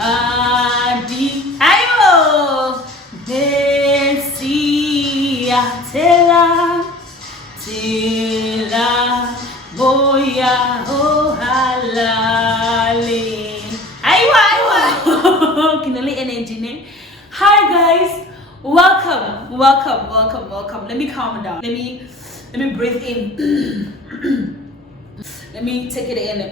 Adi ayo Desia tela boya halale ayo kinali energy ne. Hi guys, welcome. Let me calm down. Let me breathe in. Let me take it in.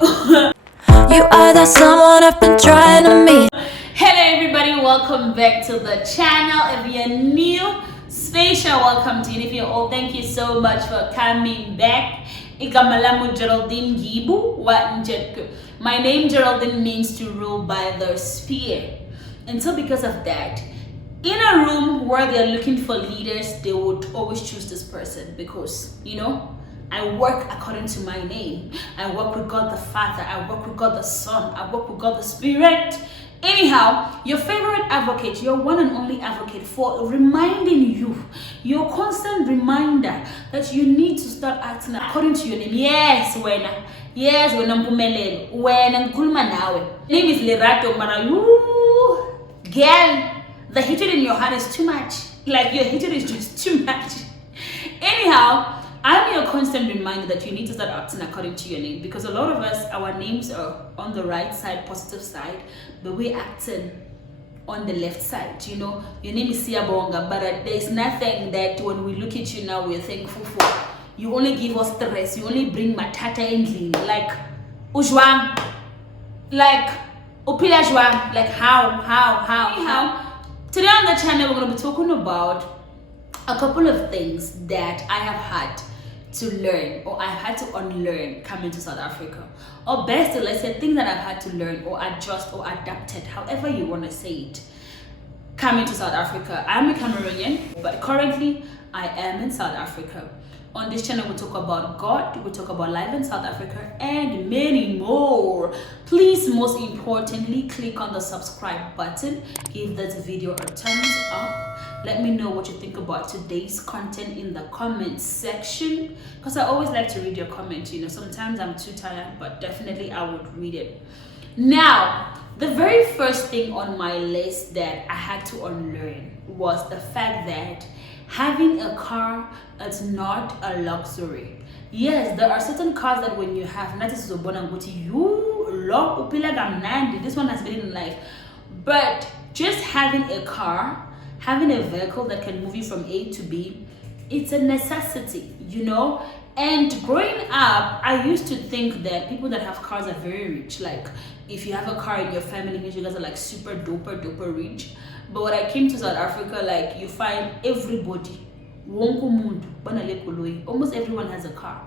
You are that someone I've been trying to meet. Hello everybody, welcome back to the channel. If you're new, special welcome to you. If you're old, thank you so much for coming back. Igama langu Geraldine Ngibu Djetkeu. My name Geraldine means to rule by the spear. And so because of that, in a room where they're looking for leaders, they would always choose this person because, you know, I work according to my name. I work with God the Father. I work with God the Son. I work with God the Spirit. Anyhow, your favorite advocate, your one and only advocate for reminding you, your constant reminder that you need to start acting according to your name. Yes, wena mpumelelo. Wena ngikhuluma nawe. Name is Lerato mara. Girl, the hatred in your heart is too much. Like your hatred is just too much. Anyhow, I'm your constant reminder that you need to start acting according to your name, because a lot of us, our names are on the right side, positive side, but we're acting on the left side. You know, your name is Siyabonga, but there's nothing that when we look at you now we're thankful for. You only give us stress. You only bring matata endling, like ujwang, like upila jwang, like how. Anyhow, today on the channel we're going to be talking about a couple of things that I have had to learn, or I've had to unlearn coming to South Africa, or best still, let's say things that I've had to learn or adjust or adapted, however you want to say it, coming to South Africa. I'm a Cameroonian, but currently I am in South Africa. On this channel we talk about God, we talk about life in South Africa, and many more. Please, most importantly, click on the subscribe button, give this video a thumbs up. Let me know what you think about today's content in the comments section, because I always like to read your comments. You know, sometimes I'm too tired, but definitely I would read it. Now, the very first thing on my list that I had to unlearn was the fact that having a car is not a luxury. Yes, there are certain cars that when you have, this one has been in life, but just having a car, having a vehicle that can move you from A to B, it's a necessity, you know. And growing up, I used to think that people that have cars are very rich. Like, if you have a car in your family, means you guys are like super duper rich. But when I came to South Africa, like, you find everybody, almost everyone has a car.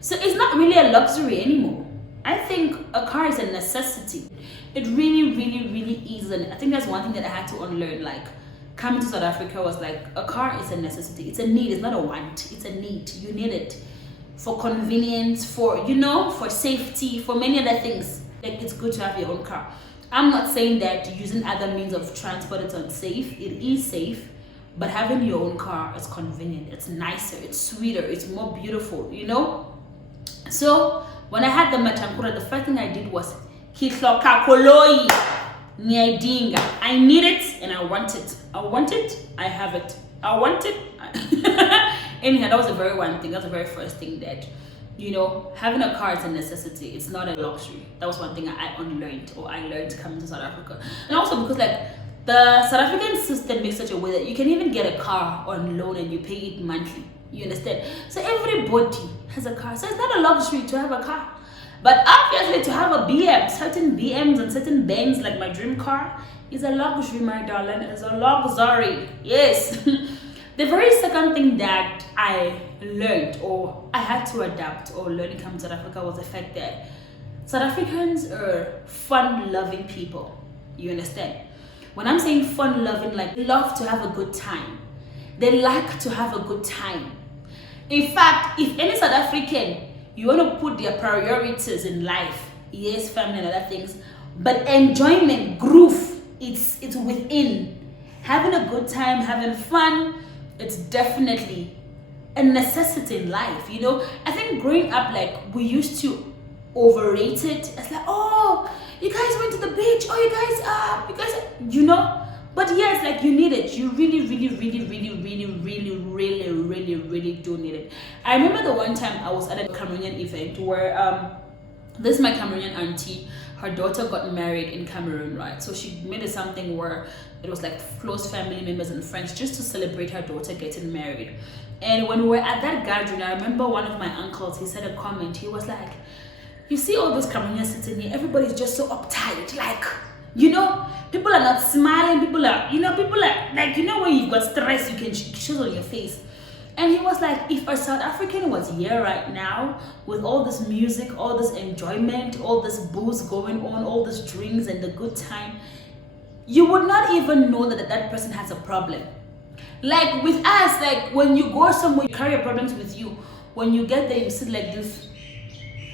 So it's not really a luxury anymore. I think a car is a necessity. It really is. And I think that's one thing that I had to unlearn. Like, coming to South Africa was like, a car is a necessity. It's a need. It's not a want. It's a need. You need it for convenience, for, you know, for safety, for many other things. Like, it's good to have your own car. I'm not saying that using other means of transport is unsafe. It is safe, but having your own car is convenient. It's nicer. It's sweeter. It's more beautiful, you know? So when I had the Matankura, the first thing I did was Kitlokakoloi. I need it and I want it. I want it, I have it. I want it. Anyhow, that was the very one thing. That's the very first thing that, you know, having a car is a necessity. It's not a luxury. That was one thing I unlearned, or I learned coming to South Africa. And also because, like, the South African system makes such a way that you can even get a car on loan and you pay it monthly. You understand? So everybody has a car. So it's not a luxury to have a car. But obviously to have a BM, certain BMs and certain Benz, like my dream car, is a luxury, my darling. It's a luxury. Yes. The very second thing that I learned, or I had to adapt or learn coming to South Africa, was the fact that South Africans are fun-loving people. You understand? When I'm saying fun-loving, like, they love to have a good time. They like to have a good time. In fact, if any South African, you want to put their priorities in life, yes, family and other things, but enjoyment, groove, it's within. Having a good time, having fun, it's definitely a necessity in life, you know. I think growing up, like, we used to overrate it. It's like, oh, you guys went to the beach. Oh, you guys, you know. But yes, like you need it. You really do need it. I remember the one time I was at a Cameroonian event where this is my Cameroonian auntie. Her daughter got married in Cameroon, right? So she made it something where it was like close family members and friends just to celebrate her daughter getting married. And when we were at that gathering, I remember one of my uncles, he said a comment. He was like, you see all those Cameroonians sitting here, everybody's just so uptight. Like, you know, people are not smiling, people are, people are like, when you've got stress, you can show on your face. And he was like, if a South African was here right now with all this music, all this enjoyment, all this booze going on, all these drinks and the good time, you would not even know that person has a problem. Like with us, like when you go somewhere, you carry your problems with you. When you get there, you sit like this,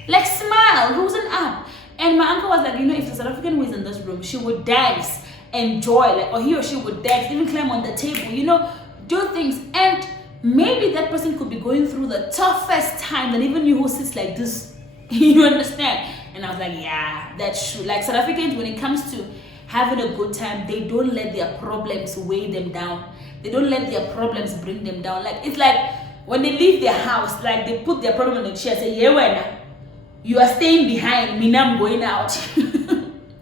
like smile, loosen up. And my uncle was like, if the South African was in this room, she would dance, enjoy, like, or he or she would dance, even climb on the table, do things. And maybe that person could be going through the toughest time than even you who sits like this. You understand? And I was like, yeah, that's true. Like South Africans, when it comes to having a good time, they don't let their problems weigh them down. They don't let their problems bring them down. Like it's like when they leave their house, like they put their problem on the chair, say, yeah, well, you are staying behind, me now I'm going out.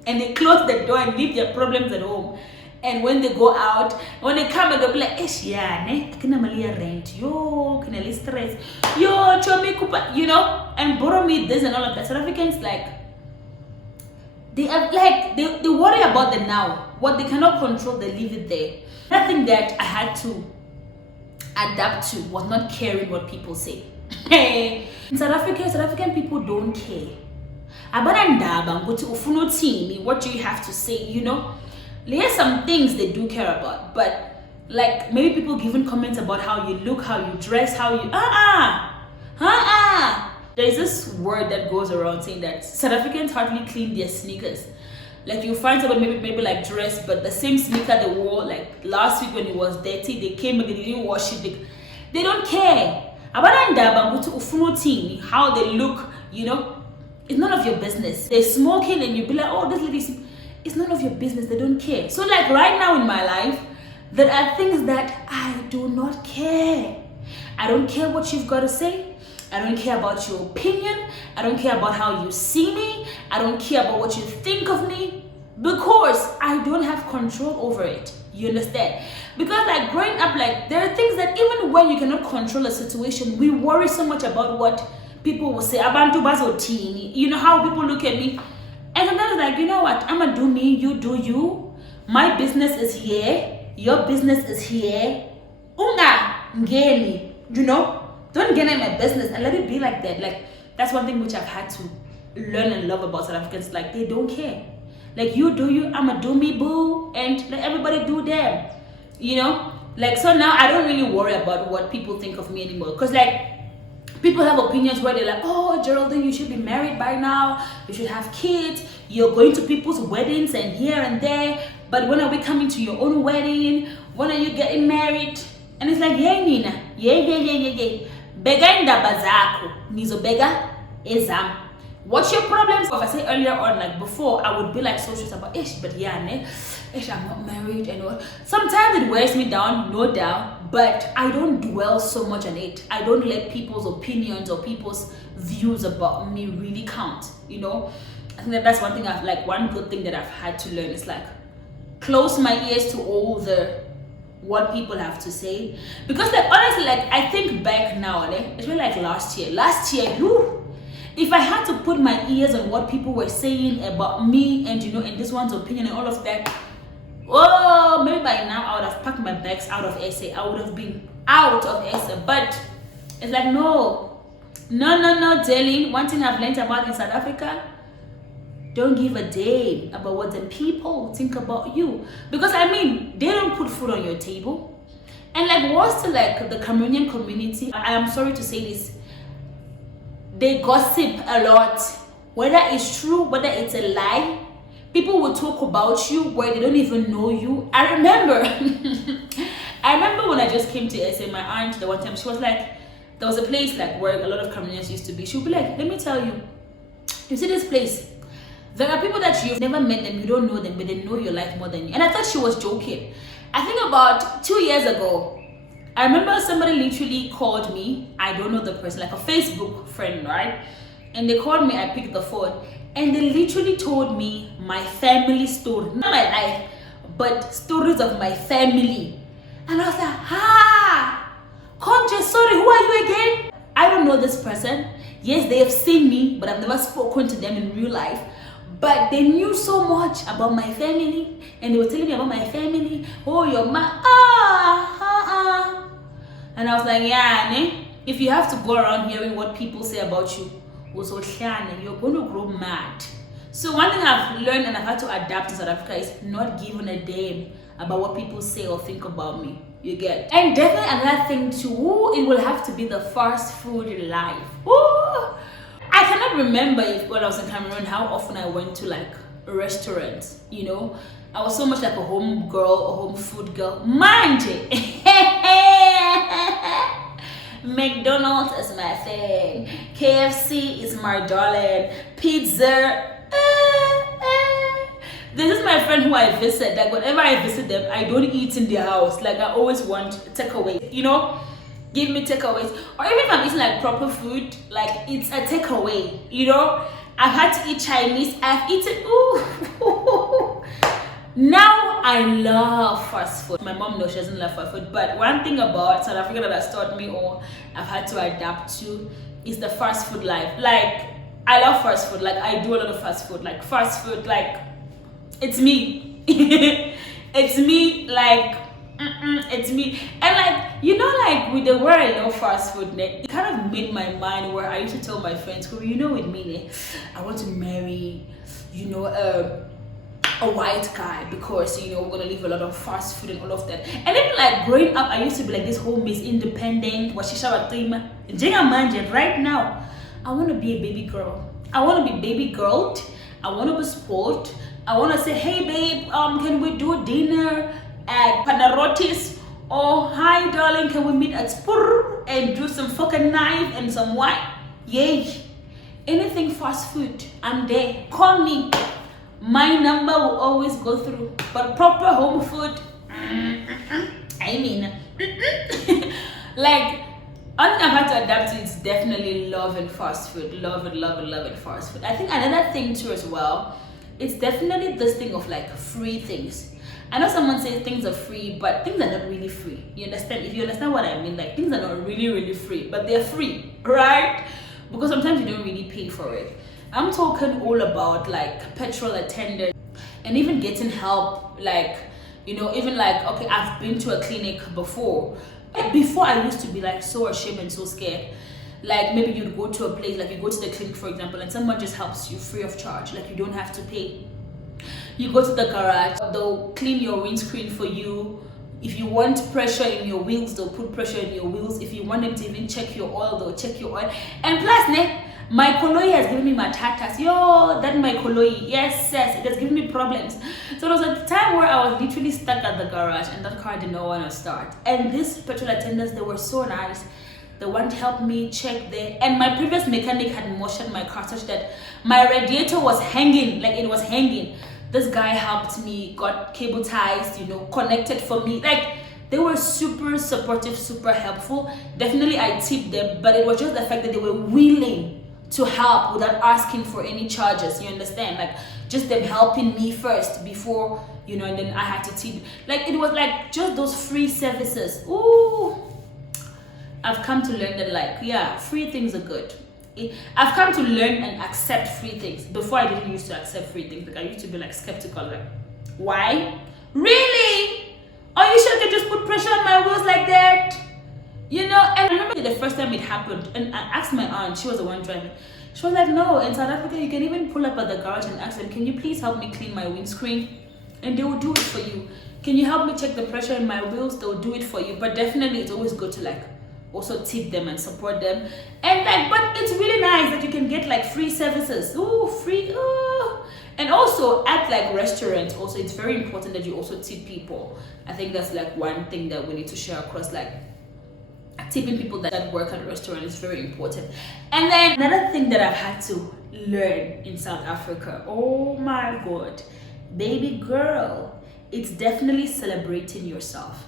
And they close the door and leave their problems at home. And when they go out, when they come back, they'll be like, yeah, ne, kina malia rent, yo, kina li stress, yo, chomi kupa, and borrow me this and all of that. South Africans, like, they are like, they worry about the now. What they cannot control, they leave it there. Nothing that I had to adapt to was not caring what people say. In South African people don't care. What do you have to say, There's some things they do care about, but like maybe people giving comments about how you look, how you dress, how you There's this word that goes around saying that South Africans hardly clean their sneakers. Like you find somebody maybe like dress, but the same sneaker they wore like last week when it was dirty, they came and they didn't wash it. They don't care. How they look, it's none of your business. They're smoking and you be like, oh, this lady, it's none of your business. They don't care. So like right now in my life, there are things that I do not care. I don't care what you've got to say. I don't care about your opinion. I don't care about how you see me. I don't care about what you think of me, because I don't have control over it. You understand? Because like growing up, like there are things that even when you cannot control a situation, we worry so much about what people will say. Abantu bazotini. You know how people look at me. And sometimes like, you know what? I'ma do me, you do you. My business is here. Your business is here. Unga ngeni. Don't get in my business and let it be like that. Like that's one thing which I've had to learn and love about South Africans. Like they don't care. Like you do you, I'ma do me, boo, and let everybody do them. Like so now I don't really worry about what people think of me anymore. Because like people have opinions where they're like, oh, Geraldine, you should be married by now. You should have kids. You're going to people's weddings and here and there. But when are we coming to your own wedding? When are you getting married? And it's like, yeah, Nina. Yeah. Bega indaba zako. Nizo bega ezam. What's your problems? If I say earlier on, like before, I would be like so stressed about ish, but yeah, ne, ish, I'm not married and what. Sometimes it wears me down, no doubt, but I don't dwell so much on it. I don't let people's opinions or people's views about me really count. I think that's one thing one good thing that I've had to learn is like close my ears to all what people have to say, because like honestly, like I think back now, it's really like last year, if I had to put my ears on what people were saying about me and and this one's opinion and all of that, oh, maybe by now I would have packed my bags out of SA. I would have been out of SA. But it's like no, darling. One thing I've learned about in South Africa, don't give a damn about what the people think about you, because they don't put food on your table. And like worse to like the Cameroonian community, I am sorry to say this, they gossip a lot. Whether it's true, whether it's a lie, people will talk about you where they don't even know you. I remember when I just came to SA, my aunt, the one time, she was like, there was a place like where a lot of Cameroonians used to be. She would be like, let me tell you, you see this place? There are people that you've never met them, you don't know them, but they know your life more than you. And I thought she was joking. I think about 2 years ago, I remember somebody literally called me. I don't know the person, like a Facebook friend, right? And they called me, I picked the phone, and they literally told me my family story. Not my life, but stories of my family. And I was like, Concha, sorry, who are you again? I don't know this person. Yes, they have seen me, but I've never spoken to them in real life. But they knew so much about my family, and they were telling me about my family. Oh, your and I was like, yeah, ne? If you have to go around hearing what people say about you, you're going to grow mad. So one thing I've learned and I've had to adapt in South Africa is not giving a damn about what people say or think about me. You get? And definitely another thing too, it will have to be the fast food life. Ooh. I cannot remember when I was in Cameroon how often I went to like restaurants, you know. I was so much like a home girl, a home food girl. Mind it. McDonald's is my thing. KFC is my darling. Pizza. This is my friend who I visit. Like whenever I visit them, I don't eat in their house. Like I always want takeaway, you know. Give me takeaways, or even if I'm eating like proper food, like it's a takeaway, you know. I've had to eat Chinese. I've eaten. Ooh. Now I love fast food. My mom knows she doesn't love fast food, but one thing about South Africa that has taught me, or I've had to adapt to, is the fast food life. Like I love fast food. Like I do a lot of fast food. Like fast food, like it's me. It's me. Like. It's me. And like, you know, like with the word I love fast food, it kind of made my mind where I used to tell my friends, you know, with me, I want to marry, you know, a white guy, because you know we're gonna leave a lot of fast food and all of that. And then like growing up, I used to be like this whole Miss Independent, right now I want to be a baby girl. I want to be baby girl. I want to be sport. I want to say, hey babe, can we do dinner at Panarotis? Or hi darling, can we meet at Spur and do some fucking knife and some wine? Yay. Anything fast food, I'm there. Call me. My number will always go through. But proper home food, I mean, like, one thing I've had to adapt to is definitely loving fast food. Love it, fast food. I think another thing too as well, it's definitely this thing of like free things. I know someone says things are free, but things are not really free. You understand? If you understand what I mean, like things are not really free, but they're free, right? Because sometimes you don't really pay for it. I'm talking all about like petrol attendant and even getting help, like, you know, even like, okay, I've been to a clinic before. Before I used to be like so ashamed and so scared. Like maybe you'd go to a place, like you go to the clinic for example, and someone just helps you free of charge, like you don't have to pay. You go to the garage, they'll clean your windscreen for you. If you want pressure in your wheels, they'll put pressure in your wheels. If you want them to even check your oil, they'll check your oil. And plus, my koloi has given me matatas. Yo, that my koloi, yes, it has given me problems. So there was a time where I was literally stuck at the garage and that car did not want to start. And these petrol attendants, they were so nice. They want to help me check there. And my previous mechanic had motioned my car such that my radiator was hanging, like it was hanging. This guy helped me, got cable ties, you know, connected for me. Like, they were super supportive, super helpful. Definitely I tipped them, but it was just the fact that they were willing to help without asking for any charges, you understand? Like, just them helping me first before, you know, and then I had to tip. Like, it was like just those free services. Ooh. I've come to learn that, like, yeah, free things are good. I've come to learn and accept free things. Before I didn't used to accept free things. Like I used to be like skeptical, like, why? Really? Are you sure you can just put pressure on my wheels like that? You know, and I remember the first time it happened, and I asked my aunt, she was the one driving. She was like, no, in South Africa, you can even pull up at the garage and ask them, can you please help me clean my windscreen? And they will do it for you. Can you help me check the pressure in my wheels? They'll do it for you. But definitely it's always good to like also tip them and support them. And like, but it's really nice that you can get like free services. Ooh, free, ooh. And also at like restaurants, also it's very important that you also tip people. I think that's like one thing that we need to share across like tipping people that work at a restaurant is very important. And then another thing that I've had to learn in South Africa, oh my God, baby girl, it's definitely celebrating yourself.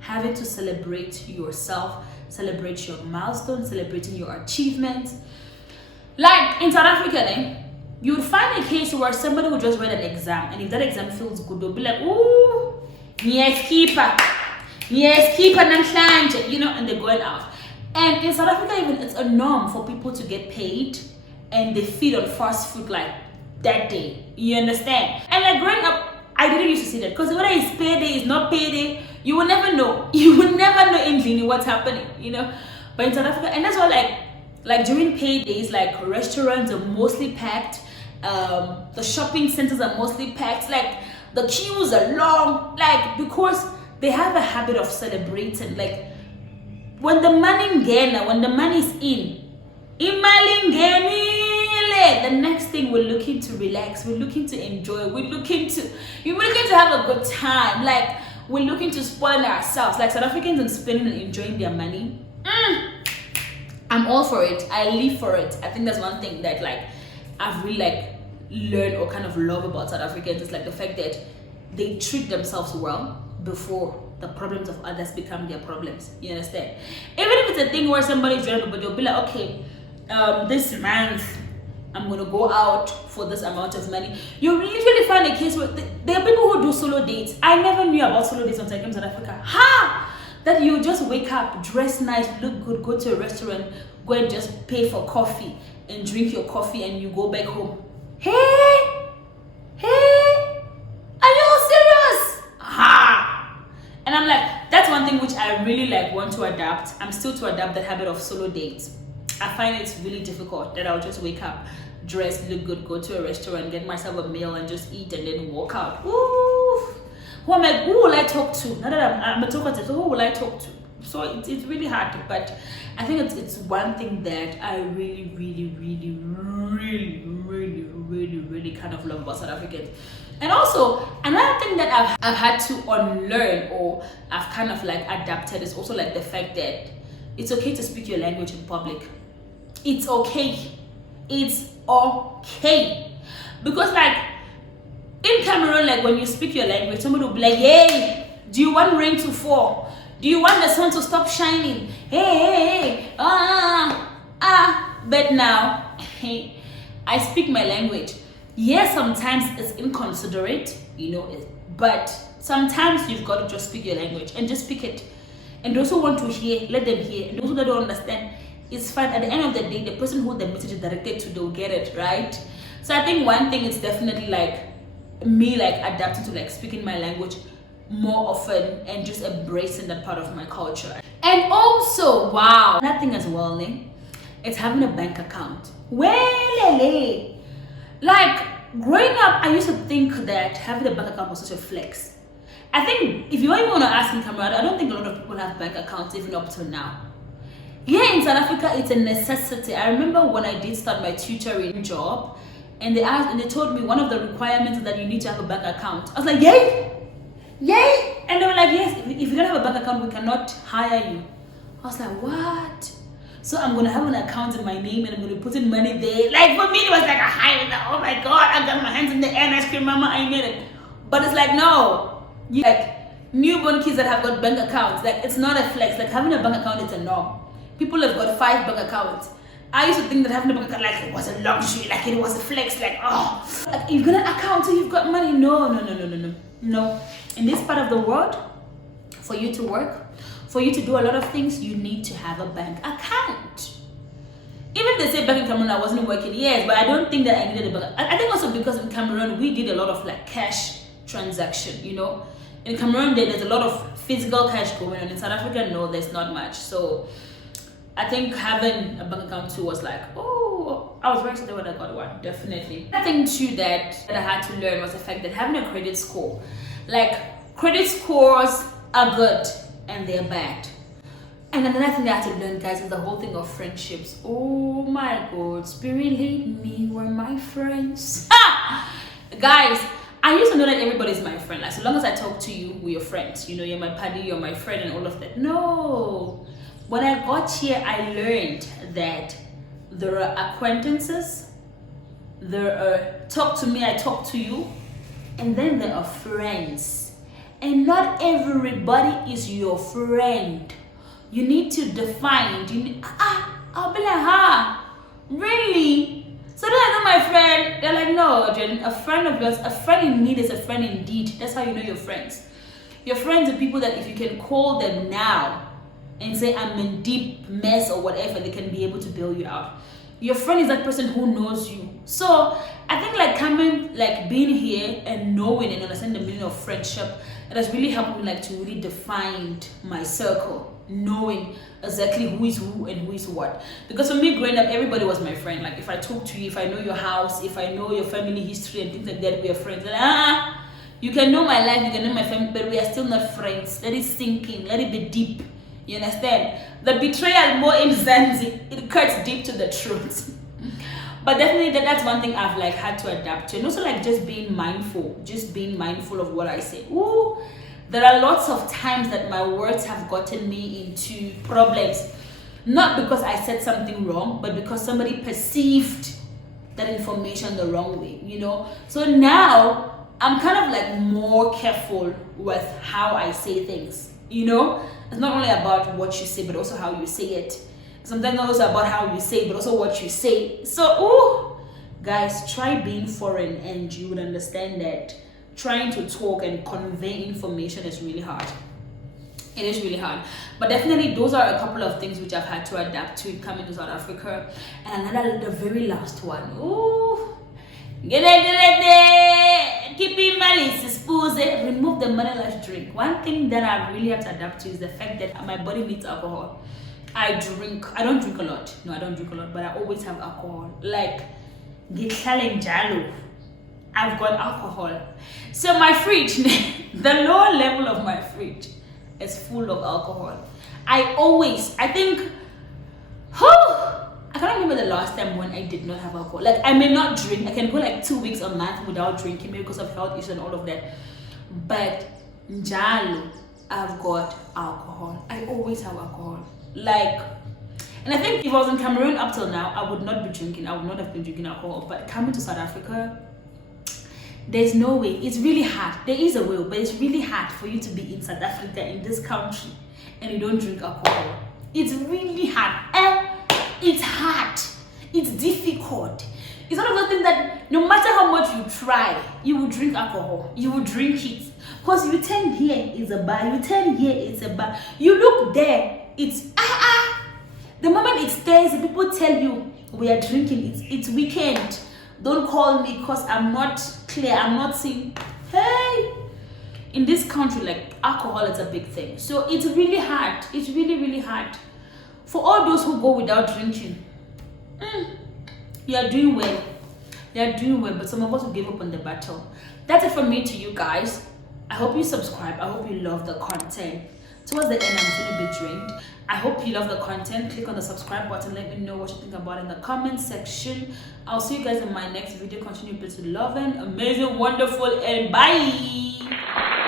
Having to celebrate yourself, celebrate your milestones, celebrating your achievements. Like in South Africa, you would find a case where somebody would just write an exam, and if that exam feels good, they'll be like, ooh, yes, keeper, namhlanje, you know, and they're going out. And in South Africa, even it's a norm for people to get paid and they feed on fast food like that day. You understand? And like growing up, I didn't used to see that, because whether it's payday, it's not payday, you will never know. You will never know in Guinea what's happening, you know. But in South Africa, and that's why like during paydays, like restaurants are mostly packed, the shopping centers are mostly packed, like the queues are long, like because they have a habit of celebrating. Like when the money is in, the next thing we're looking to relax, we're looking to enjoy, we're looking to have a good time, like we're looking to spoil ourselves. Like South Africans and spending and enjoying their money, I'm all for it. I live for it. I think that's one thing that like I've really learned or kind of love about South Africans, is like the fact that they treat themselves well before the problems of others become their problems. You understand? Even if it's a thing where somebody's drunk, but they'll be like, okay, this month I'm gonna go out for this amount of money. You usually find a case where there are people who do solo dates. I never knew about solo dates until I came to South Africa. That you just wake up, dress nice, look good, go to a restaurant, go and just pay for coffee and drink your coffee, and you go back home. Hey, are you all serious? And I'm like, that's one thing which I really want to adapt. I'm still to adapt that habit of solo dates. I find it's really difficult that I'll just wake up, dress, look good, go to a restaurant, get myself a meal and just eat and then walk out. Ooh. Who will I talk to? Now that I'm a talkative, so who will I talk to? So it's really hard, but I think it's one thing that I really kind of love about South Africans. And also another thing that I've had to unlearn, or I've kind of adapted, is also the fact that it's okay to speak your language in public. It's okay. Because in Cameroon, when you speak your language, somebody will be like, hey, do you want rain to fall? Do you want the sun to stop shining? Hey, But now, I speak my language. Yes, sometimes it's inconsiderate, but sometimes you've got to just speak your language and just speak it. And those who want to hear, let them hear. And those who don't understand, it's fine. At the end of the day, the person who the message is directed to, they'll get it, right? So I think one thing is definitely me adapting to speaking my language more often and just embracing that part of my culture. And also, wow, nothing as well, it's having a bank account. Growing up, I used to think that having a bank account was such a flex. I think if you even want to ask in Cameroon, I don't think a lot of people have bank accounts even up to now. Here in South Africa, it's a necessity. I remember when I did start my tutoring job, and they told me one of the requirements is that you need to have a bank account. I was like, yay! And they were like, yes, if you don't have a bank account, we cannot hire you. I was like, what? So I'm gonna have an account in my name and I'm gonna put in money there. For me, it was like a high. Oh my God, I got my hands in the air and I scream, Mama, I made it. But it's no. Newborn kids that have got bank accounts, it's not a flex. Having a bank account is a norm. People have got 5 bank accounts. I used to think that having a bank account it was a luxury, it was a flex, you've got an account so you've got money. No. In this part of the world, for you to work, for you to do a lot of things, you need to have a bank account. Even if they say back in Cameroon I wasn't working, yes, but I don't think that I needed a bank. I think also because in Cameroon we did a lot of cash transaction, In Cameroon there's a lot of physical cash going on. In South Africa, no, there's not much. So I think having a bank account too was oh, I was very excited when I got one, definitely. I think too that I had to learn was the fact that having a credit score, credit scores are good and they're bad. And another thing that I had to learn, guys, is the whole thing of friendships. Oh my God, Spirit lead me were my friends. Guys, I used to know that everybody's my friend. So long as I talk to you, we're your friends. You're my buddy, you're my friend and all of that. No. when I got here, I learned that there are acquaintances, there are talk to me, I talk to you, and then there are friends. And not everybody is your friend. You need to define. I'll be like, really? So then I know my friend. They're like, no, Jen, a friend of yours, a friend in need is a friend indeed. That's how you know your friends. Your friends are people that if you can call them now and say, I'm in deep mess or whatever, they can be able to bail you out. Your friend is that person who knows you. So I think like coming, like being here and knowing and understanding the meaning of friendship, it has really helped me like to really define my circle, knowing exactly who is who and who is what. Because for me growing up, everybody was my friend. Like if I talk to you, if I know your house, if I know your family history and things like that, we are friends. And, you can know my life, you can know my family, but we are still not friends. Let it sink in, let it be deep. You understand? The betrayal more in Zanzi, it cuts deep to the truth. But definitely that's one thing I've like had to adapt to. And also like just being mindful of what I say. Ooh, there are lots of times that my words have gotten me into problems. Not because I said something wrong, but because somebody perceived that information the wrong way, you know? So now I'm kind of like more careful with how I say things, you know? It's not only about what you say, but also how you say it. Sometimes not also about how you say, but also what you say. So, ooh, guys, try being foreign and you would understand that trying to talk and convey information is really hard. It is really hard. But definitely those are a couple of things which I've had to adapt to coming to South Africa. And another, the very last one. Ooh. Keeping malice, remove the money-less drink. One thing that I really have to adapt to is the fact that my body needs alcohol. I don't drink a lot. No, I don't drink a lot, but I always have alcohol. Like, I've got alcohol. So my fridge, the lower level of my fridge is full of alcohol. I can't remember the last time when I did not have alcohol. Like, I may not drink. I can go like 2 weeks a month without drinking because of health issues and all of that. But njalo, I've got alcohol. I always have alcohol. Like, and I think if I was in Cameroon up till now, I would not be drinking. I would not have been drinking alcohol. But coming to South Africa, there's no way. It's really hard. There is a will, but it's really hard for you to be in South Africa, in this country, and you don't drink alcohol. It's really hard. It's hard. It's difficult. It's one of those things that no matter how much you try, you will drink alcohol. You will drink it. Because you turn here, it's a bar. You turn here, it's a bar. You look there, it's The moment it stays, people tell you, we are drinking, it's weekend. Don't call me because I'm not clear. I'm not seeing. Hey! In this country, like, alcohol is a big thing. So it's really hard. It's really, really hard. For all those who go without drinking, you are doing well. You are doing well, but some of us will give up on the battle. That's it from me to you guys. I hope you subscribe. I hope you love the content. Towards the end, I'm feeling a bit drained. I hope you love the content. Click on the subscribe button. Let me know what you think about it in the comment section. I'll see you guys in my next video. Continue to love and amazing, wonderful, and bye.